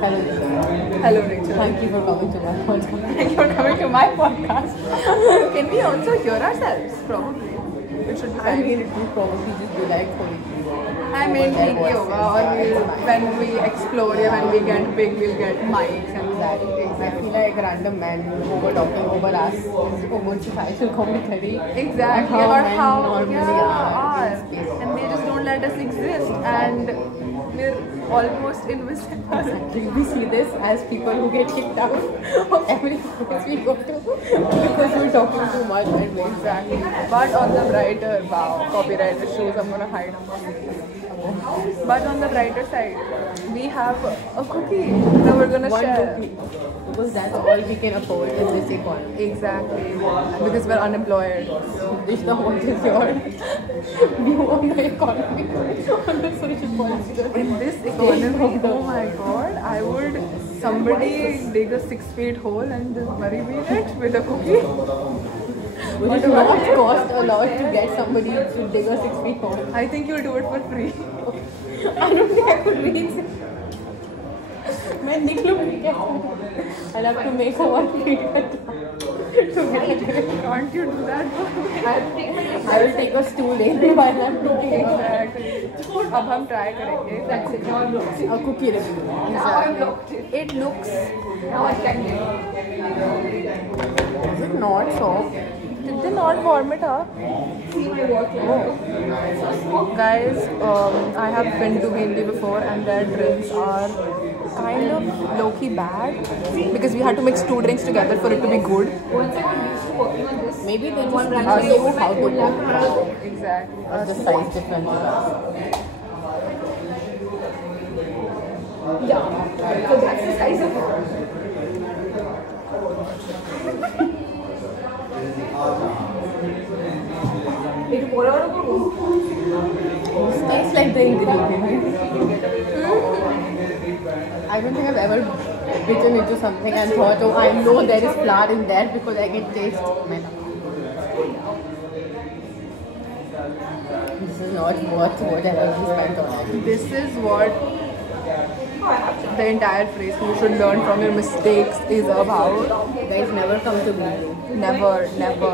Hello, Rachel. Hello, Rachel. Thank you for coming to my podcast. Thank you for coming to my podcast. Can we also hear ourselves? Probably. It should be I fine. mean, it will probably just be like holy. I mean, ठीक ही होगा और when we explore या when we get big, we'll get mics and Exactly. I feel like random men over talking over us is over societal commentary. exactly on about men how normally are in space. and they just don't let us exist and we're almost invisible. Exactly. We see this as people who get kicked out of every place we go to because we're talking too much and we Exactly. But on the brighter, wow, copyright issues, I'm gonna hide them. But on the brighter side, we have a cookie that we're gonna one share. cookie. Because that's all we can afford in this economy. Exactly. Because we're unemployed. Dishna, what is your view on the economy, on the social policy? In this economy, oh my god, I would somebody dig a 6 feet hole and just bury me in it with a cookie. Would it not cost a lot to get somebody to dig a 6 feet hole? I think you'll do it for free. I don't think I could reach it. मैं निकलूंगी कैसे? I'll have to make a 1 feet to get it. Can't you do that for me? I will take a stool in while I'm doing it. Exactly. अब हम try करेंगे. A cookie review. Exactly. It looks. Is it not soft? Did they not warm it up? Guys, I have been to Hindi before and their drinks are kind of low-key bad because we had to mix 2 drinks together for it to be good. Maybe they just teach you how to cook. Exactly. The size difference. Yeah. So that's the size of it. It tastes like the ingredient. I don't think I've ever bitten into something and thought, oh, I know there is flour in there because I can taste maida. This is not worth what energy spent on it. This is what the entire phrase "you should learn from your mistakes" is about. Guys, never come to me. Never, never.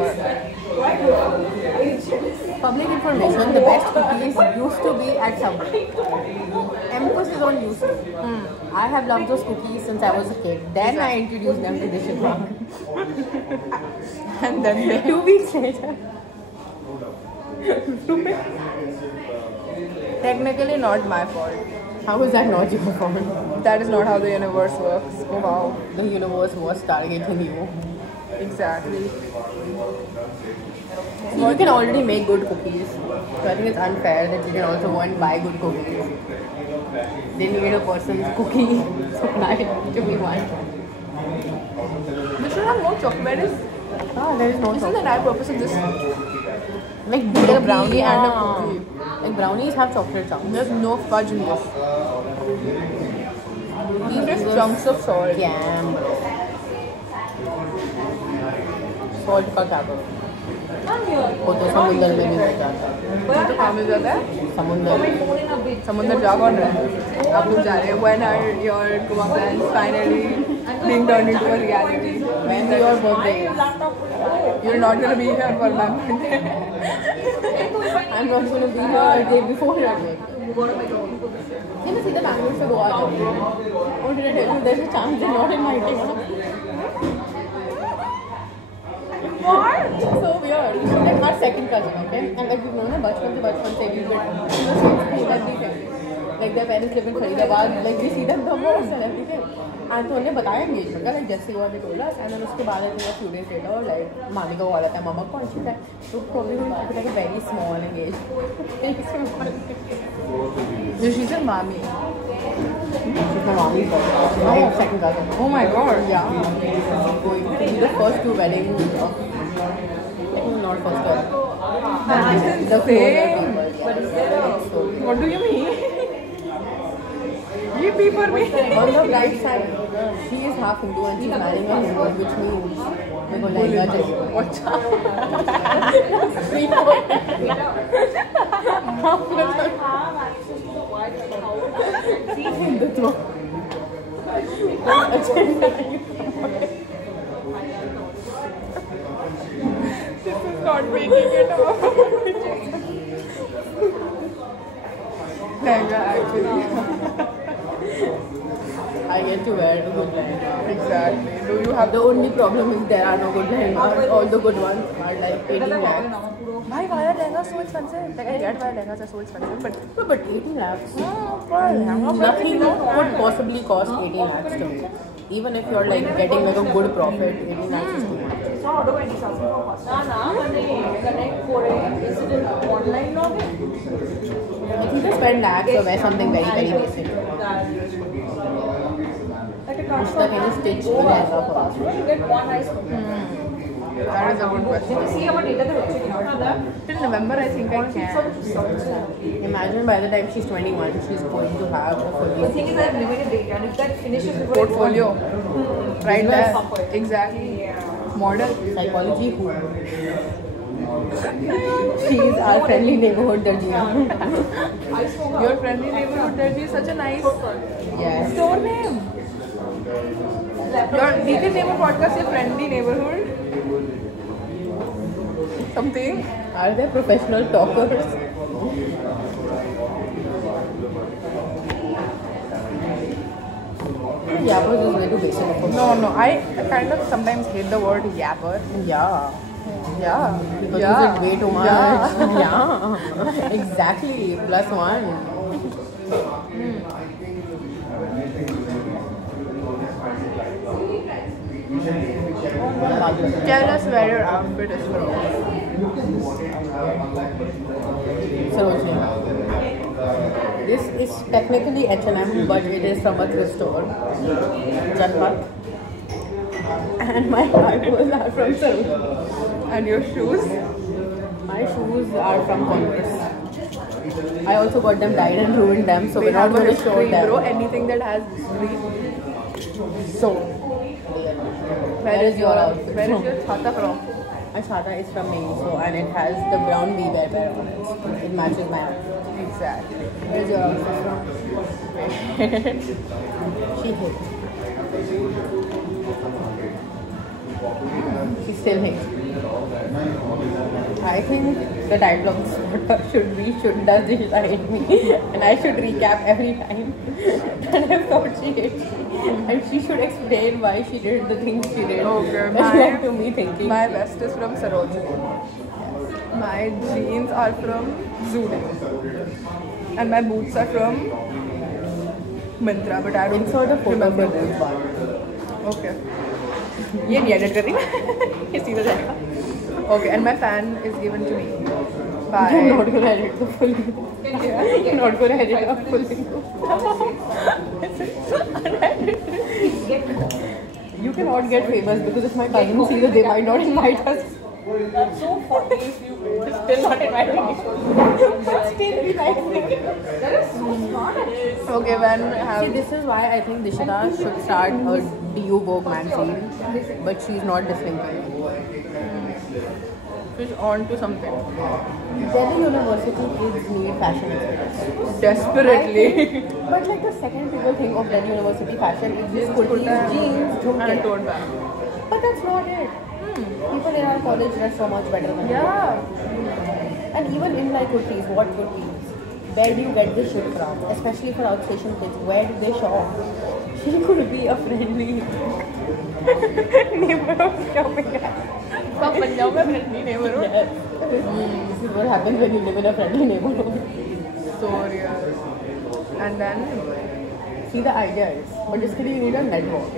Public information, the best cookies used to be at somewhere. Emphasis on used to. I have loved those cookies since I was a kid. Then I introduced them to Dishit. And then they 2 weeks later. technically not my fault. How is that not your fault? That is not how the universe works. Oh wow. The universe was targeting you. Exactly. See, you can already make good cookies. So I think it's unfair that you can also go and buy good cookies. They need a person's cookie supply to be one. This should have more chocolate. There is no This is the chocolate. entire purpose of this. Like a brownie and a cookie. Like brownies have chocolate chunks. There's no fudge in this. These are just chunks of salt. Jam. Salt का क्या करो? वो तो समुद्र में भी मिल जाता है. ये तो कहाँ मिल जाता है? समुद्र में. समुद्र जा कौन रहा है? आप लोग जा रहे हैं. When are your Goa plans finally being turned into a reality? When is your birthday? You're not gonna be here for my birthday. I'm not going to be here a day before your day. Can you see the Bangalore से गोवा जाओ? Or did I tell you there's a chance they're not inviting us? What? So weird. She's like our second cousin, okay? And like we've known her bachpan se we've been in the same school, everything. Like their parents live in Faridabad, like we see them the most and everything. And तो उन्हें बताया engagement का, like जैसे हुआ they told us, and then उसके बाद I think a few days later, like मामी का कॉल आता है, मामा कौन सी है? So probably going to be like a very small engagement. So she's a mommy. She's my mommy's daughter. My second cousin. Oh my god. Yeah. Going to be the first 2 weddings of, I think not first one. That's The insane. closer people. What do you mean? You people me. On the bright side, she is half Hindu and she's marrying a Hindu, which means we're going to like a Watch political agenda are you promoting? This is not making it off. Lehenga actually. I get to wear a good lehenga. Exactly. Do you have The only problem is there are no good lehengas. All the good ones are like 18 lakhs. why are lehengas so expensive? Like I get why lehengas are so expensive, but No, but 18 lakhs. lehenga Nothing could possibly cost 18 lakhs to me. Even if you're like getting like a good profit, 18 lakhs is too much. If you just spend lakhs or wear something very, very basic. Rishta, can you stitch the lehenga for us? that is a good question. Till November, I think I can. Imagine by the time she's 21, she's going to have a fully Portfolio, right there. Exactly. Model. psychology who? She's our friendly neighborhood Darjia. Your friendly neighborhood Darji is such a nice Yes. store name. Your DK Neighbor podcast, your friendly neighborhood. Something. Are they professional talkers? Yappers is way too basic for me. No. I kind of sometimes hate the word yapper. Yeah. Yeah. Because yeah. use it way too much. Yeah. Yeah. Exactly. +1. Tell us where your outfit is from. Sarojini. This is technically H&M, but it is from a thrift store. Janpat. And my cargos are from Sarojini. And your shoes? My shoes are from Converse. I also got them dyed and ruined them, so We we're not have a going to show history, them. bro. Anything that has history. So, where is your outfit? Where is your chata from? My chata is from Miniso and it has the brown bear bear on it. It matches my outfit. Exactly. Where is your outfit from? She hates. She still hates. I think the title of this podcast should be "Should Does Dishita Hate Me?" and I should recap every time that I thought she hates me, and she should explain why she did the things she did. Okay, That led to me thinking. My vest is from Sarojini. My jeans are from Zude. And my boots are from Myntra, but I don't Insert a photo of remember your them. boot bar. Okay. ये नहीं edit करी ये सीधा जाएगा. Okay, and my fan is given to me by. You're not gonna edit the full intro. You're not gonna edit the full intro. You cannot get famous because if my cousins see that, they might not invite us. That's so funny if you go and Still not inviting me. Still inviting me. that is so smart. Okay, when See, have this is why I think Dishita should start a DU Vogue magazine, but she's not listening to me. she's on to something Delhi University kids need fashion experts. desperately. But like the second people think of Delhi University fashion is just kurtis, jeans, and a jhumke. tote bag. But that's not it. People in our college dress so much better than Yeah. And even in like kurtis, what kurtis? Where do you get this shit from? Especially for outstation kids, where do they shop? She could be a friendly neighborhood shopping guy. From Punjab में friendly neighborhood. Yes. This is what happens when you live in a friendly neighborhood. So real. And then See, the idea is, but basically you need a network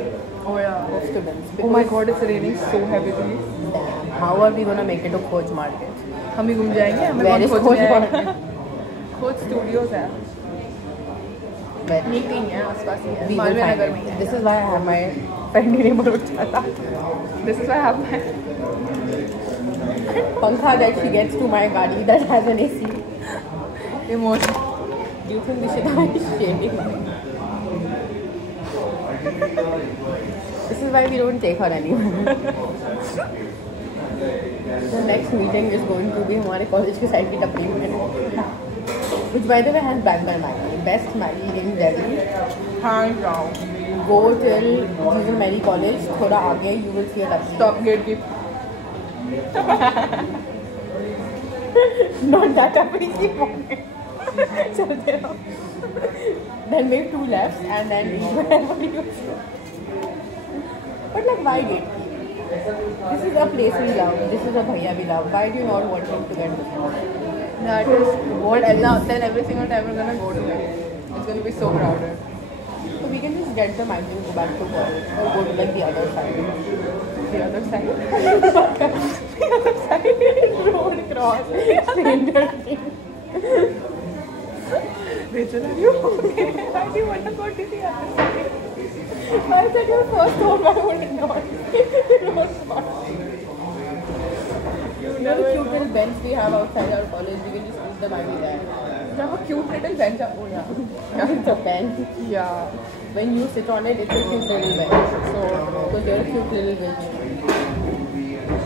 oh yeah. of students. Oh my god, it's raining so heavily. Damn, how are we gonna make it to Khoj Market? हम ही घूम जाएंगे हमें Where कौन is खोज Khoj जाएगा? Market? खोज studios है Where? Meeting है आसपास ही है We will मालवीय find नगर में it. ही है This is why I have my friendly neighborhood chata. This is why I have my Pankha that she gets to my gadi that has an AC. emotion. Do you think Dishita is shading me? This is why we don't take her anywhere. The next meeting is going to be हमारे college के side की टपरी में, which by the way has Bang Bang Maggie, best Maggie in Delhi. Hands down. go till Jesus Mary College. थोड़ा आगे you will see a left. Stop gatekeep. Not that happening. Keep walking. चलते रहो. Then make 2 lefts and then wherever you should. But like why gatekeep? This is a place we love. This is a bhaiya we love. Why do you not want him to get this? That is what now. Then every single time we're gonna go to it. It's gonna be so crowded. So we can just get them and then go back to college or go to like the other side. The other side. The other side. Road cross. Stranger things. Rachel, are you okay? Why do you want to go to the other side? I said your first home. Why would it not? Road cross. You know the cute little bench we have outside our college. You can just use the money there. You have a cute little bench. Oh yeah. It's a bench. Yeah. When you sit on it, it's a cute little bench. So, because you're a cute little bitch.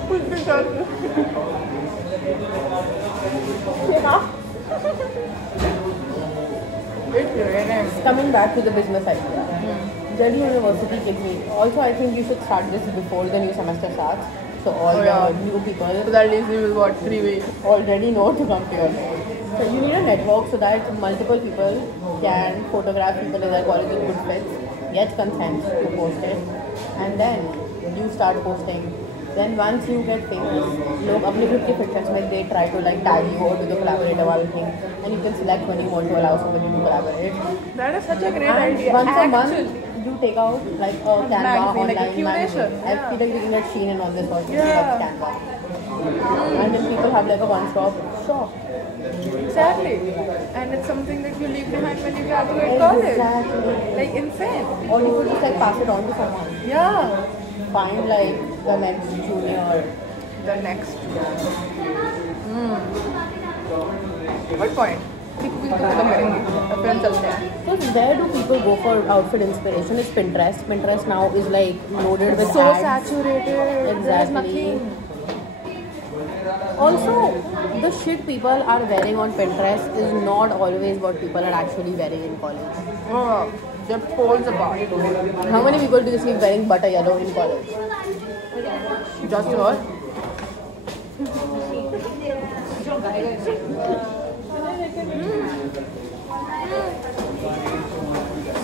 Who's been talking? Yeah. It's raining. Coming back to the business idea. Delhi University gives me. Also, I think you should start this before the new semester starts. So all the new people So that leaves me with what, 3 weeks? already know to come to your college. So you need a network so that multiple people can photograph people in their college with good fits, get consent to post it, and then you start posting. Then once you get famous, लोग अपने खुद के pictures में they try to like tag you or do the collaborative all thing, and you can select when you want to allow somebody to collaborate. That is such a great And idea. once a month, Actually. you take out like a Canva Magazine, online like a curation, magazine. I feel like you can get Shein and all this sort of Yeah. Canva. And then people have like a one-stop shop. Exactly. And it's something that you leave behind when you graduate college. Exactly. Like insane. Or you could just like pass it on to someone. Yeah. Find like the next junior. The next. Good point. people खत्म करेंगे फिर हम चलते हैं. So where do people go for outfit inspiration? It's Pinterest. Pinterest now is like loaded with So ads. saturated. There's Exactly. nothing. Also, the shit people are wearing on Pinterest is not always what people are actually wearing in college. Oh, they're poles apart. How many people do you see wearing butter yellow in college? Just her.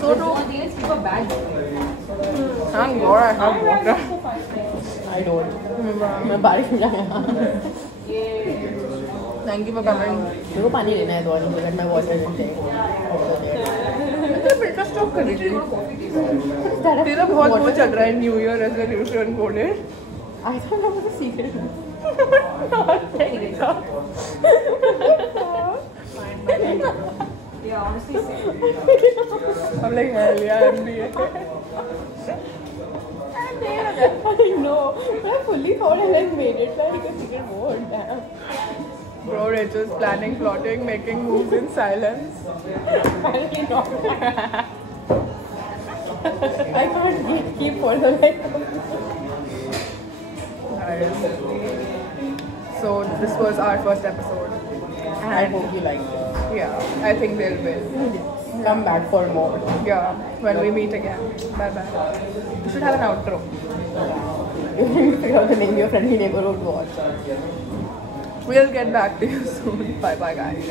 So do. Thank God I have water. I don't. मैं बारिश में जाऊँगा. Thank you for coming. मेरे को पानी लेना है तो वाली जगह मैं water intake. फिल्टर स्टॉप कर दीजिए. तेरा बहुत वो चल रहा है new year resolution coded. I thought that was a secret. Yeah, honestly, same. I'm like hell yeah MBA. I know. But I fully thought I like made it like a secret word. Damn. Bro, Rachel's planning, plotting, making moves in silence. Apparently not. I can't keep for the life of me. Nice. So this was our first episode. I hope you liked it. Yeah, I think they'll win. Come back for more. Yeah, when we meet again. Bye bye. You should have an outro. You can figure out the name of your friendly neighborhood watch. We'll get back to you soon. Bye bye, guys.